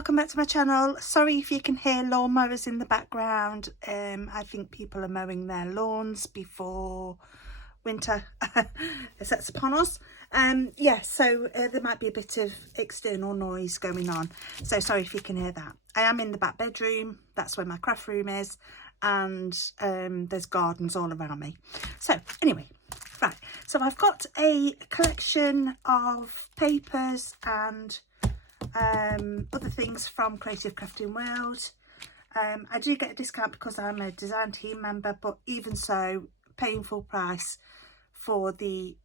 welcome back to my channel. Sorry if you can hear lawnmowers in the background. I think people are mowing their lawns before winter sets upon us. So there might be a bit of external noise going on, so sorry if you can hear that. I am in the back bedroom, that's where my craft room is, and there's gardens all around me. So anyway, right, so I've got a collection of papers and other things from Creative Crafting World. I do get a discount because I'm a design team member, but even so, paying full price for the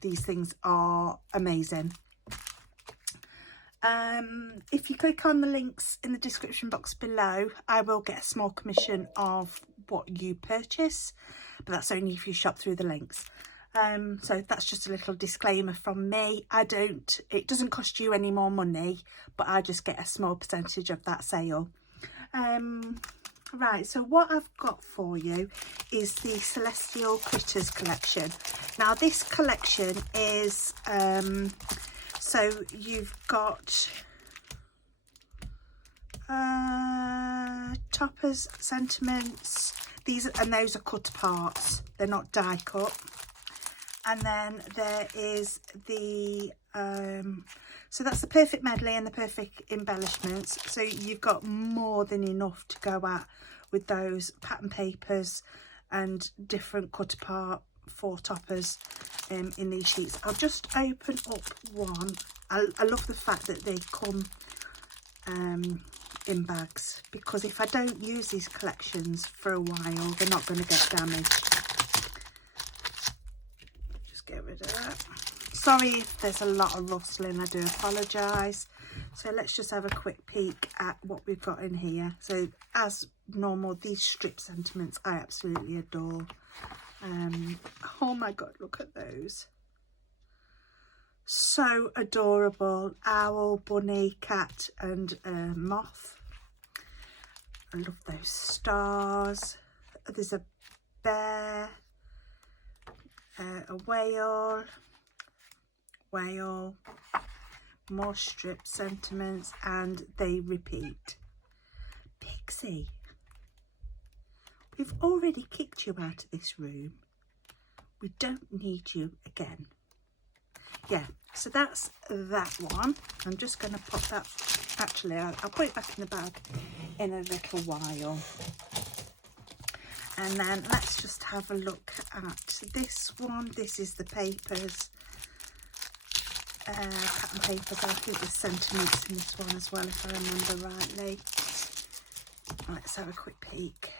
these things are amazing. If you click on the links in the description box below, I will get a small commission of what you purchase, but that's only if you shop through the links. So that's just a little disclaimer from me. It doesn't cost you any more money, but I just get a small percentage of that sale. Right, so what I've got for you is the Celestial Critters collection. Now this collection is, so you've got toppers, sentiments, those are cut parts, they're not die cut. And then there is the, so that's the perfect medley and the perfect embellishments. So you've got more than enough to go at with those pattern papers and different cut apart for toppers in these sheets. I'll just open up one. I love the fact that they come in bags, because if I don't use these collections for a while, they're not going to get damaged. Get rid of that. Sorry if there's a lot of rustling, I do apologise. So let's just have a quick peek at what we've got in here. So as normal, these strip sentiments I absolutely adore. Oh my god, look at those, so adorable. Owl, bunny, cat and moth. I love those stars. There's a bear, a whale, more strip sentiments, and they repeat. Pixie, we've already kicked you out of this room. We don't need you again. Yeah, so that's that one. I'm just going to pop that, actually I'll put it back in the bag in a little while. And then let's just have a look at this one. This is the papers, pattern papers. I think there's sentiments in this one as well, if I remember rightly. Let's have a quick peek.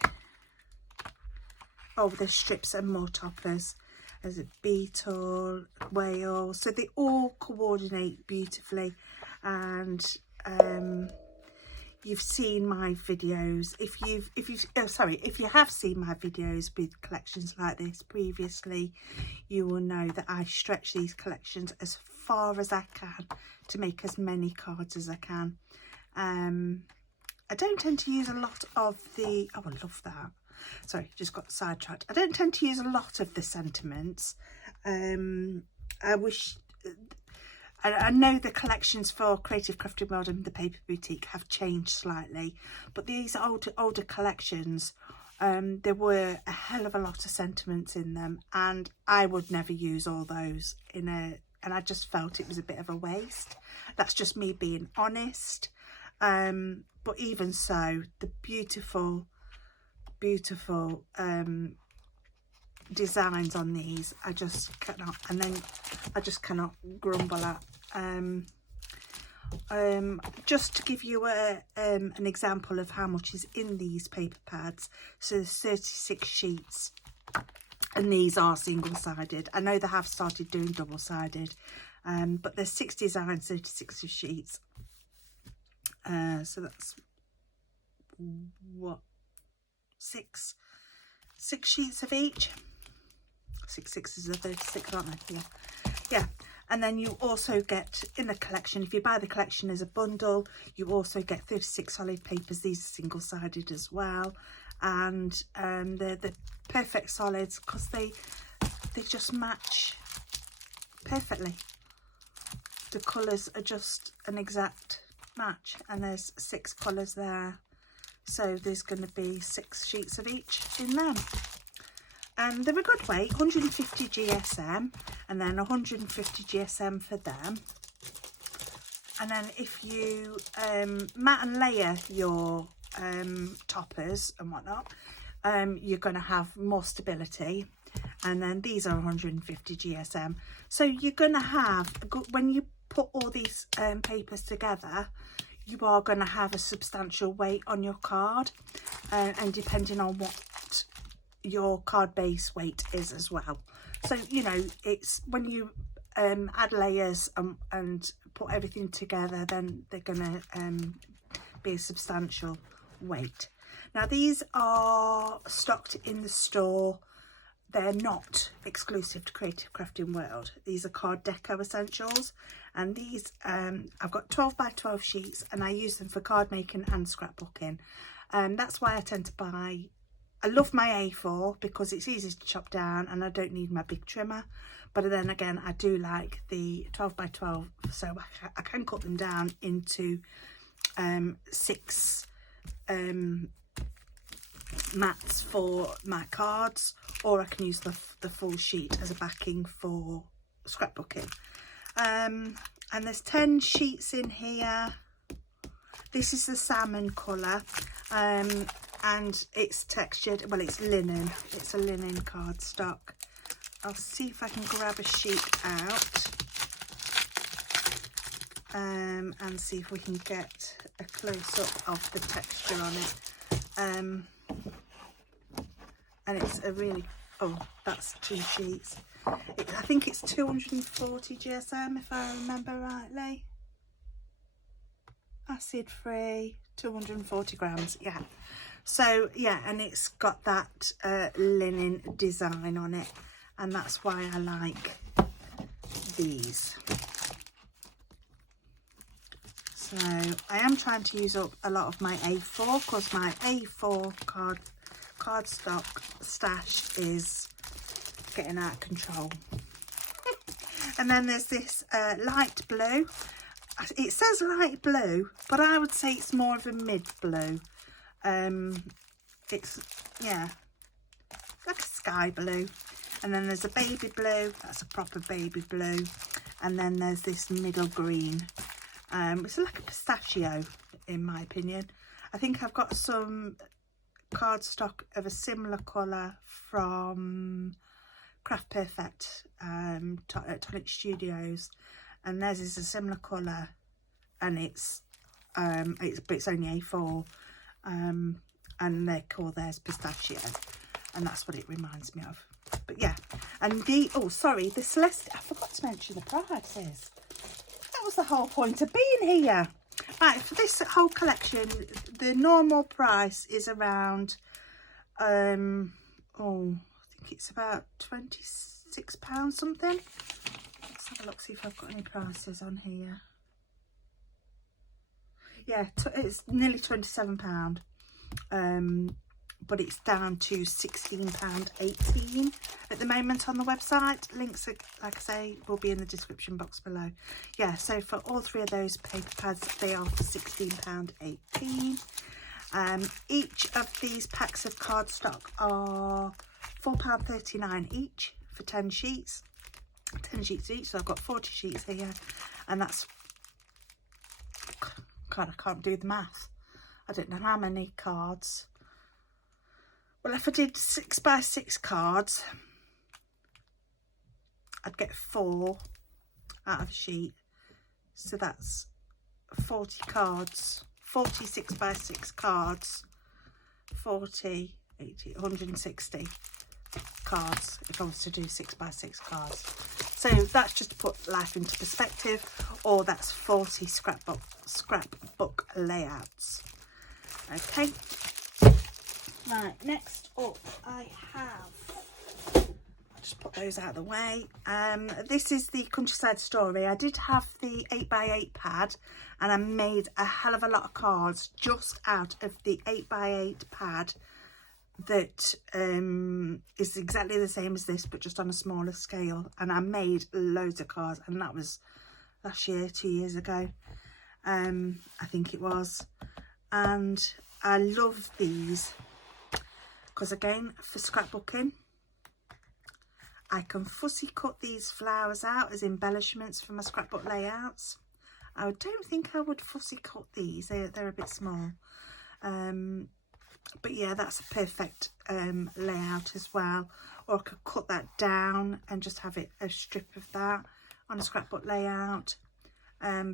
Oh, there's strips and more toppers. There's a beetle, whale. So they all coordinate beautifully. And you've seen my videos. If you have seen my videos with collections like this previously, you will know that I stretch these collections as far as I can to make as many cards as I can. I don't tend to use a lot of the, oh, I love that. Sorry, just got sidetracked. I don't tend to use a lot of the sentiments. I wish, I know the collections for Creative Crafting World and the Paper Boutique have changed slightly, but these older collections, there were a hell of a lot of sentiments in them, and I would never use all those and I just felt it was a bit of a waste. That's just me being honest. But even so, the beautiful designs on these, I just cannot grumble at. Just to give you an example of how much is in these paper pads, so there's 36 sheets, and these are single-sided. I know they have started doing double-sided, but there's 6 designs, 36 sheets. So that's what, six sheets of each. 6 sixes are 36, aren't they? Yeah. And then you also get in the collection, if you buy the collection as a bundle, you also get 36 solid papers. These are single-sided as well, and they're the perfect solids because they just match perfectly. the colours are just an exact match, and there's 6 colours there, so there's going to be 6 sheets of each in them. And they're a good weight, 150 GSM, and then 150 GSM for them. And then if you mat and layer your toppers and whatnot, you're going to have more stability. And then these are 150 GSM. So you're going to have, when you put all these papers together, you are going to have a substantial weight on your card. And depending on what your card base weight is as well. So, you know, it's when you add layers and put everything together, then they're going to be a substantial weight. Now, these are stocked in the store. They're not exclusive to Creative Crafting World. These are card deco essentials, and these I've got 12 by 12 sheets, and I use them for card making and scrapbooking. That's why I tend to buy. I love my A4 because it's easy to chop down and I don't need my big trimmer. But then again, I do like the 12 by 12, so I can cut them down into 6 mats for my cards, or I can use the full sheet as a backing for scrapbooking. And there's 10 sheets in here. This is the salmon colour, and it's textured, well, it's linen. It's a linen cardstock. I'll see if I can grab a sheet out and see if we can get a close-up of the texture on it. And it's a really, oh, that's 2 sheets. I think it's 240 GSM if I remember rightly. Acid free, 240 grams, yeah. So yeah, and it's got that linen design on it, and that's why I like these. So I am trying to use up a lot of my A4 because my A4 cardstock stash is getting out of control. And then there's this light blue. It says light blue, but I would say it's more of a mid blue. It's, yeah, like a sky blue. And then there's a baby blue. That's a proper baby blue. And then there's this middle green. It's like a pistachio, in my opinion. I think I've got some cardstock of a similar colour from Craft Perfect Tonic Studios, and theirs is a similar colour, and it's only A4, and they call theirs pistachio, and that's what it reminds me of. But yeah, and the Celeste, I forgot to mention the prices. That was the whole point of being here. Right, for this whole collection, the normal price is around I think it's about £26 something. Let's have a look, see if I've got any prices on here. Yeah, it's nearly £27, but it's down to £16.18 at the moment on the website. Links, like I say, will be in the description box below. Yeah, so for all 3 of those paper pads, they are for £16.18. Each of these packs of cardstock are £4.39 each for 10 sheets. 10 sheets each, so I've got 40 sheets here, and that's, God, I can't do the math. I don't know how many cards. Well, if I did 6 by 6 cards, I'd get 4 out of a sheet. So that's 40 cards, 46 by 6 cards, 40, 80, 160 cards if I was to do 6 by 6 cards. So that's just to put life into perspective, or that's 40 scrapbook layouts. Okay. Right, next up I have, I'll just put those out of the way. This is the Countryside Story. I did have the 8x8 pad, and I made a hell of a lot of cards just out of the 8x8 pad that is exactly the same as this, but just on a smaller scale. And I made loads of cards, and that was last year, 2 years ago, I think it was. And I love these because, again, for scrapbooking, I can fussy cut these flowers out as embellishments for my scrapbook layouts. I don't think I would fussy cut these, they're a bit small. But yeah, that's a perfect layout as well. Or I could cut that down and just have it a strip of that on a scrapbook layout.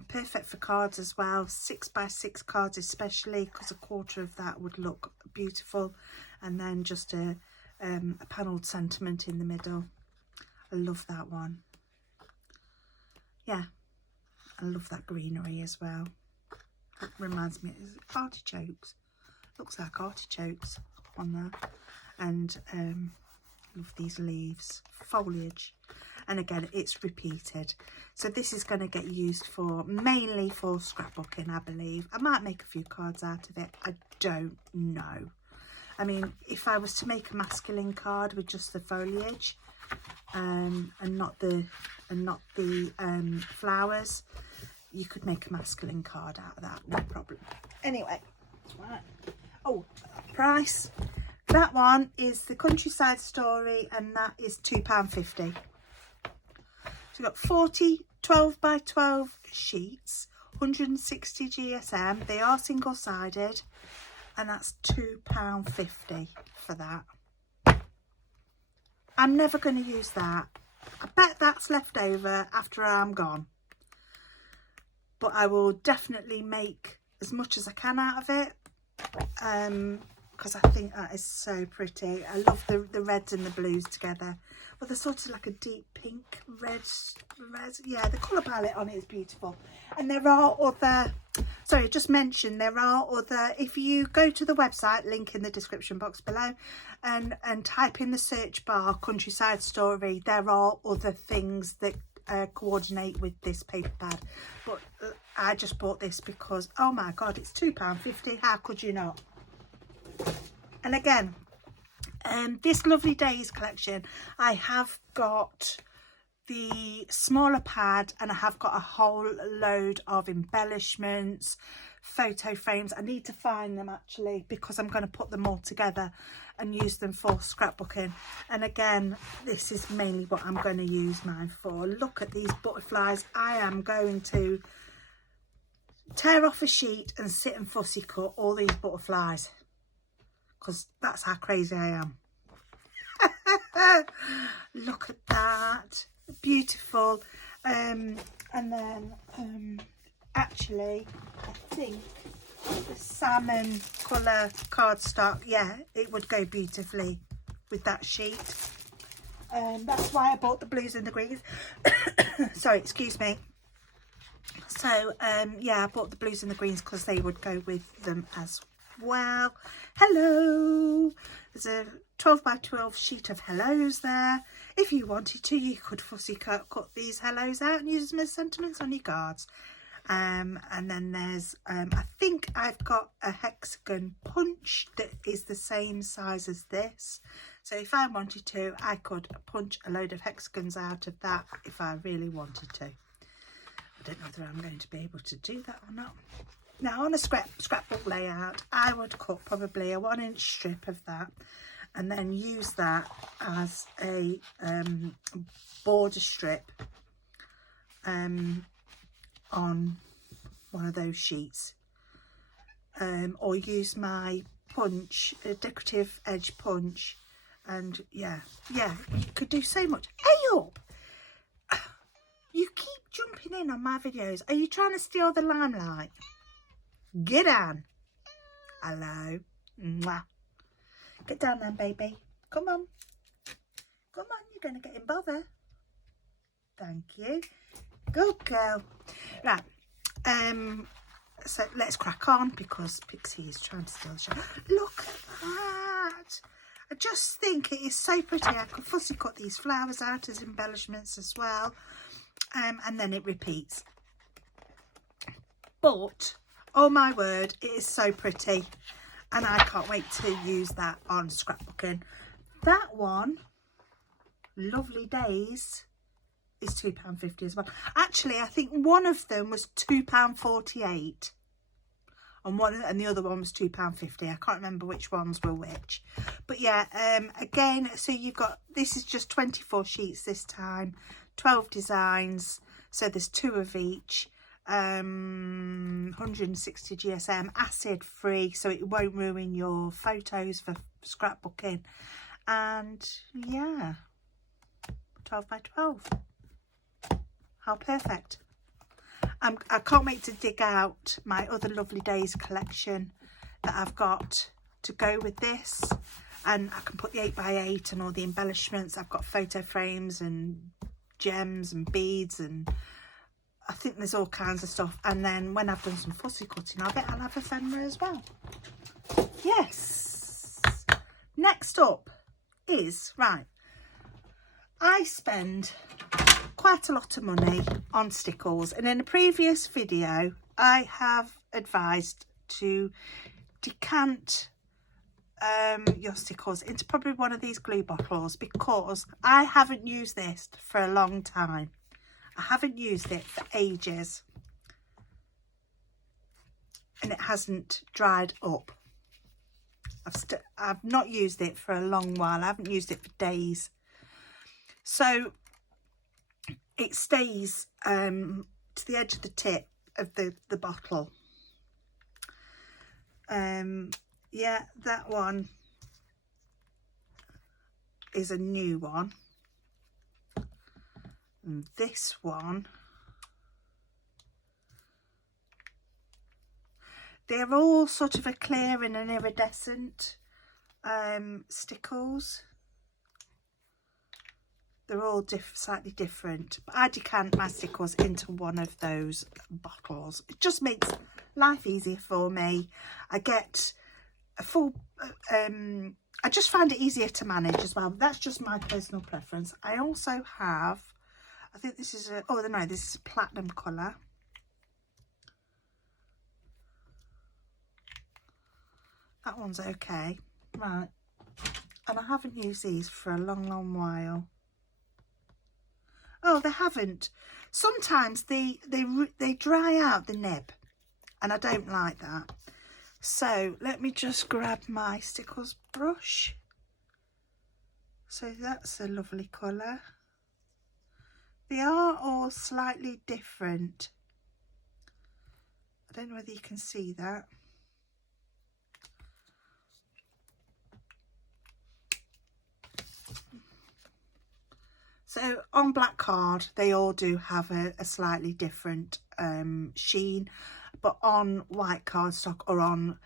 Perfect for cards as well, 6x6 cards especially, because a quarter of that would look beautiful. And then just a panelled sentiment in the middle. I love that one. Yeah, I love that greenery as well. It reminds me of artichokes. Looks like artichokes on there. And love these leaves, foliage. And again, it's repeated. So this is going to get used for, mainly for scrapbooking, I believe. I might make a few cards out of it. I don't know. I mean, if I was to make a masculine card with just the foliage and not the flowers, you could make a masculine card out of that, no problem. Anyway, right. Oh, price. That one is the Countryside Story, and that is £2.50. So we've got 40 12x12 sheets, 160 GSM. They are single-sided, and that's £2.50 for that. I'm never going to use that. I bet that's left over after I'm gone. But I will definitely make as much as I can out of it. Because I think that is so pretty. I love the reds and the blues together. Well, they're sort of like a deep pink, red. Yeah, the colour palette on it is beautiful. And there are other, sorry, just mention, there are other, if you go to the website, link in the description box below, and type in the search bar, Countryside Story, there are other things that coordinate with this paper pad. But I just bought this because, oh my God, it's £2.50. How could you not? And again, this Lovely Days collection, I have got the smaller pad, and I have got a whole load of embellishments, photo frames. I need to find them actually, because I'm going to put them all together and use them for scrapbooking. And again, this is mainly what I'm going to use mine for. Look at these butterflies. I am going to tear off a sheet and sit and fussy cut all these butterflies, because that's how crazy I am. Look at that, beautiful. And then actually, I think the salmon colour cardstock, yeah, it would go beautifully with that sheet. That's why I bought the blues and the greens. Sorry, excuse me. So yeah, I bought the blues and the greens because they would go with them as well. Hello, there's a 12x12 sheet of hellos there. If you wanted to, you could fussy cut these hellos out and use them as sentiments on your cards. And then there's I think I've got a hexagon punch that is the same size as this, so if I wanted to, I could punch a load of hexagons out of that if I really wanted to. I don't know whether I'm going to be able to do that or not. Now, on a scrapbook layout, I would cut probably a 1-inch strip of that, and then use that as a border strip on one of those sheets, or use my punch, a decorative edge punch, and yeah, you could do so much. Hey up! You keep jumping in on my videos. Are you trying to steal the limelight? Get down. Hello. Mwah. Get down then, baby. Come on. Come on, you're going to get in bother. Thank you. Good girl. Right. So let's crack on, because Pixie is trying to steal the show. Look at that. I just think it is so pretty. I could fussy cut these flowers out as embellishments as well. And then it repeats. But, oh my word, it is so pretty. And I can't wait to use that on scrapbooking. That one, Lovely Days, is £2.50 as well. Actually, I think one of them was £2.48 and the other one was £2.50. I can't remember which ones were which. But yeah, again, so you've got, this is just 24 sheets this time, 12 designs, so there's 2 of each. 160 GSM, acid free, so it won't ruin your photos for scrapbooking. And yeah, 12 by 12. How perfect. I can't wait to dig out my other Lovely Days collection that I've got to go with this, and I can put the 8x8 and all the embellishments. I've got photo frames and gems and beads, and I think there's all kinds of stuff. And then when I've done some fussy cutting of it, I'll have ephemera as well. Yes. Next up is, right, I spend quite a lot of money on stickles, and in a previous video I have advised to decant your stickles into probably one of these glue bottles, because I haven't used this for a long time. I haven't used it for ages and it hasn't dried up. I've not used it for a long while. I haven't used it for days, so it stays to the edge of the tip of the bottle. Yeah, that one is a new one. And this one, they're all sort of a clear and an iridescent stickles. They're all slightly different, but I decant my stickles into one of those bottles. It just makes life easier for me. I get a full I just find it easier to manage as well. That's just my personal preference. I also have, I think this is a, oh no, this is a platinum colour. That one's okay, right. And I haven't used these for a long while. Oh, they haven't. Sometimes they dry out the nib, and I don't like that. So let me just grab my stickles brush. So that's a lovely colour. They are all slightly different. I don't know whether you can see that. So on black card, they all do have a slightly different sheen, but on white cardstock or on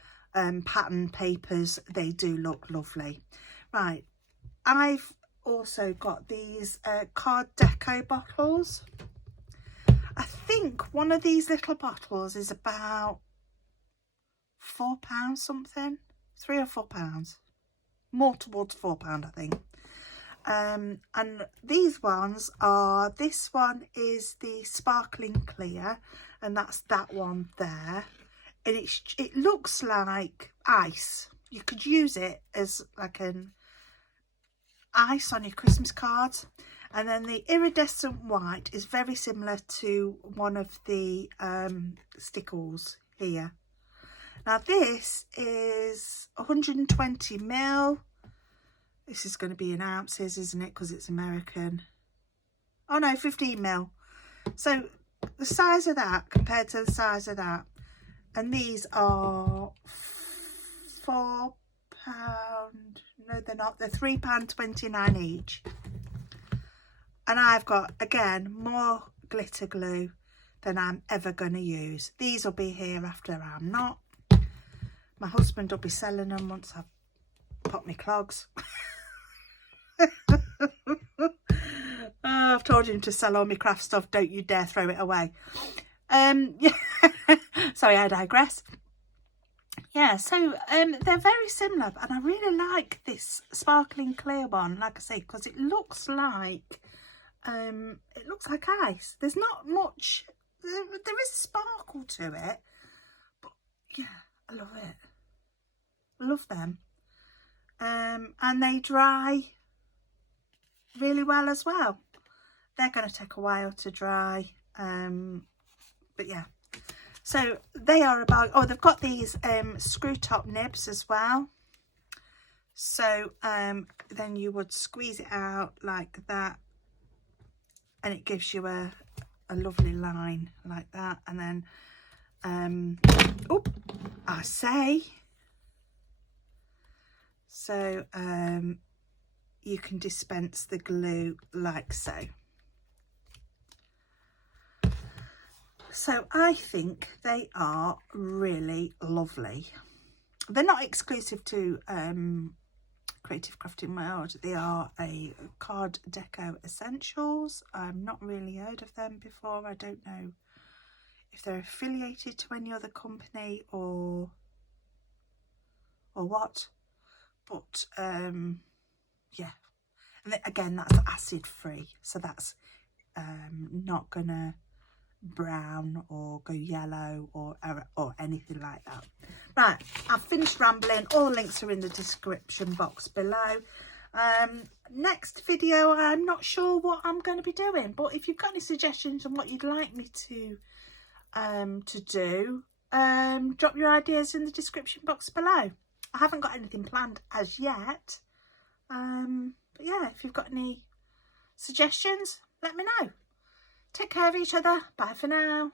pattern papers, they do look lovely. Right, I've also got these card deco bottles. I think one of these little bottles is about £4 something, £3 or £4, more towards £4 I think. And these ones are, this one is the sparkling clear, and that's that one there, and it looks like ice. You could use it as like an ice on your Christmas cards. And then the iridescent white is very similar to one of the stickles here. Now this is 120ml. This is going to be in ounces, isn't it? Because it's American. Oh no, 15ml. So the size of that compared to the size of that. And these are £4. No, they're not. They're £3.29 each. And I've got, again, more glitter glue than I'm ever going to use. These will be here after I'm not. My husband will be selling them once I've popped my clogs. Oh, I've told him to sell all my craft stuff. Don't you dare throw it away. Yeah. Sorry, I digress. Yeah, so they're very similar, and I really like this sparkling clear one, like I say, because it looks like ice. There's not much. There is sparkle to it, but yeah, I love it. Love them. And they dry really well as well. They're going to take a while to dry, but yeah. So they are about, oh, they've got these screw top nibs as well. So then you would squeeze it out like that, and it gives you a lovely line like that. And then oh, I say, so you can dispense the glue like so. So I think they are really lovely. They're not exclusive to Creative Crafting World. They are a card deco essentials. I've not really heard of them before. I don't know if they're affiliated to any other company or what, but yeah. And then, again, that's acid free, so that's not gonna brown or go yellow or anything like that. Right, I've finished rambling. All the links are in the description box below. Next video, I'm not sure what I'm going to be doing, but if you've got any suggestions on what you'd like me to do, drop your ideas in the description box below. I haven't got anything planned as yet, but yeah, if you've got any suggestions, let me know. Take care of each other. Bye for now.